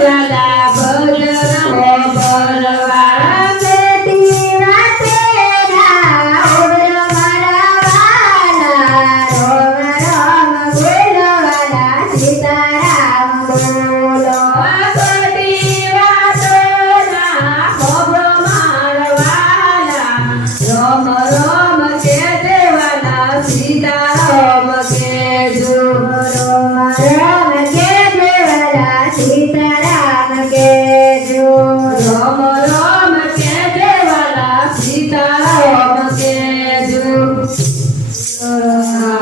વાલા ભજન હો ભરવાળા બેટી વાતેરા ઓબરો મારા વાલા રોમ રોમ બોલવાલા સીતારામ બોલો બધી વાતોના ખોબરો મારવાલા રોમ રોમ કે દેવાલા સીતારામ કેજો રોમ રોમ કે દેવાલા સીતારામ કેજો